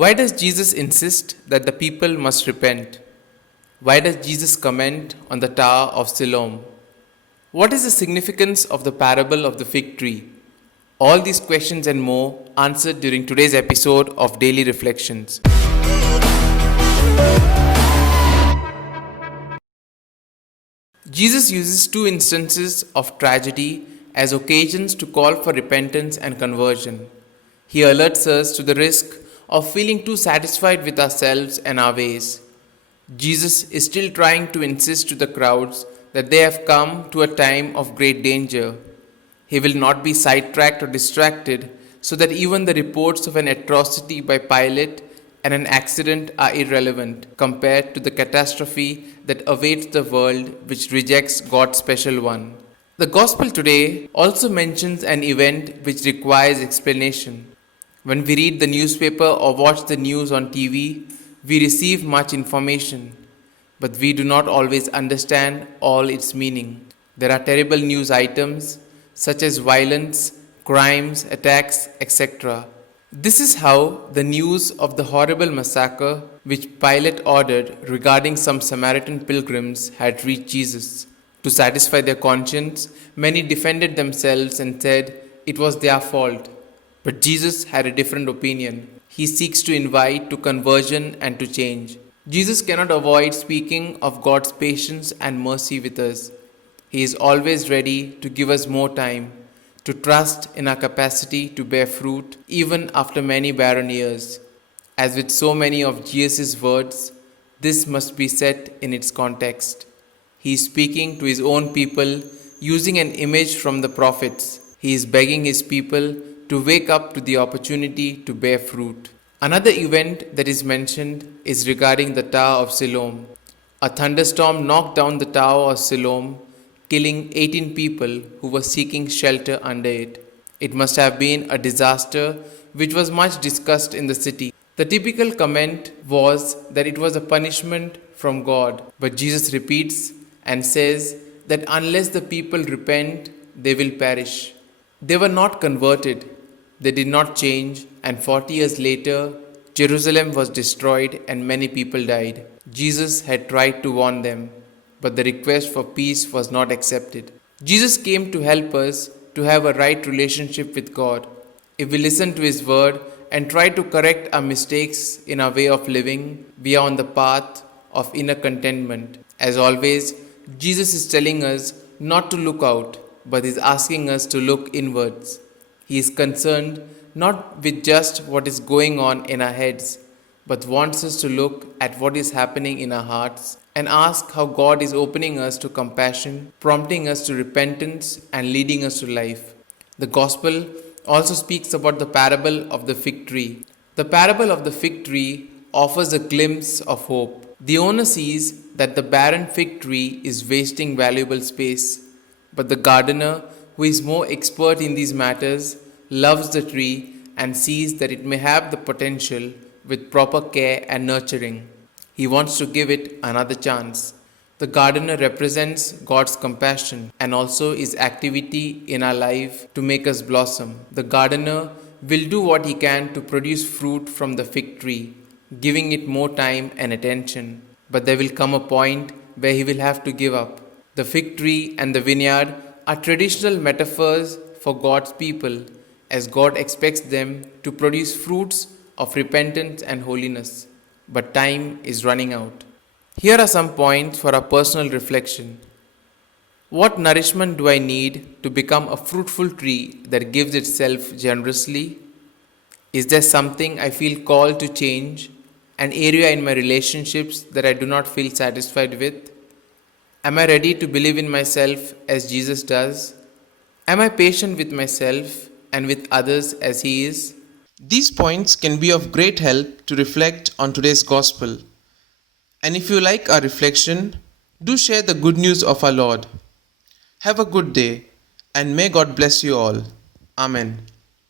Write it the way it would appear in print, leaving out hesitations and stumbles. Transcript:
Why does Jesus insist that the people must repent? Why does Jesus comment on the Tower of Siloam? What is the significance of the parable of the fig tree? All these questions and more answered during today's episode of Daily Reflections. Jesus uses two instances of tragedy as occasions to call for repentance and conversion. He alerts us to the risk of feeling too satisfied with ourselves and our ways. Jesus is still trying to insist to the crowds that they have come to a time of great danger. He will not be sidetracked or distracted so that even the reports of an atrocity by Pilate and an accident are irrelevant compared to the catastrophe that awaits the world which rejects God's special one. The Gospel today also mentions an event which requires explanation. When we read the newspaper or watch the news on TV, we receive much information, but we do not always understand all its meaning. There are terrible news items such as violence, crimes, attacks, etc. This is how the news of the horrible massacre which Pilate ordered regarding some Samaritan pilgrims had reached Jesus. To satisfy their conscience, many defended themselves and said it was their fault. But Jesus had a different opinion. He seeks to invite to conversion and to change. Jesus cannot avoid speaking of God's patience and mercy with us. He is always ready to give us more time, to trust in our capacity to bear fruit even after many barren years. As with so many of Jesus' words, this must be set in its context. He is speaking to his own people using an image from the prophets. He is begging his people to wake up to the opportunity to bear fruit. Another event that is mentioned is regarding the Tower of Siloam. A thunderstorm knocked down the Tower of Siloam, killing 18 people who were seeking shelter under it. It must have been a disaster which was much discussed in the city. The typical comment was that it was a punishment from God, but Jesus repeats and says that unless the people repent, they will perish. They were not converted, they did not change, and 40 years later, Jerusalem was destroyed and many people died. Jesus had tried to warn them, but the request for peace was not accepted. Jesus came to help us to have a right relationship with God. If we listen to His word and try to correct our mistakes in our way of living, we are on the path of inner contentment. As always, Jesus is telling us not to look out, but is asking us to look inwards. He is concerned not with just what is going on in our heads, but wants us to look at what is happening in our hearts and ask how God is opening us to compassion, prompting us to repentance, and leading us to life. The Gospel also speaks about the parable of the fig tree. The parable of the fig tree offers a glimpse of hope. The owner sees that the barren fig tree is wasting valuable space. But the gardener, who is more expert in these matters, loves the tree and sees that it may have the potential with proper care and nurturing. He wants to give it another chance. The gardener represents God's compassion and also His activity in our life to make us blossom. The gardener will do what he can to produce fruit from the fig tree, giving it more time and attention. But there will come a point where he will have to give up. The fig tree and the vineyard are traditional metaphors for God's people, as God expects them to produce fruits of repentance and holiness. But time is running out. Here are some points for our personal reflection. What nourishment do I need to become a fruitful tree that gives itself generously? Is there something I feel called to change? An area in my relationships that I do not feel satisfied with? Am I ready to believe in myself as Jesus does? Am I patient with myself and with others as He is? These points can be of great help to reflect on today's Gospel. And if you like our reflection, do share the good news of our Lord. Have a good day, and may God bless you all. Amen.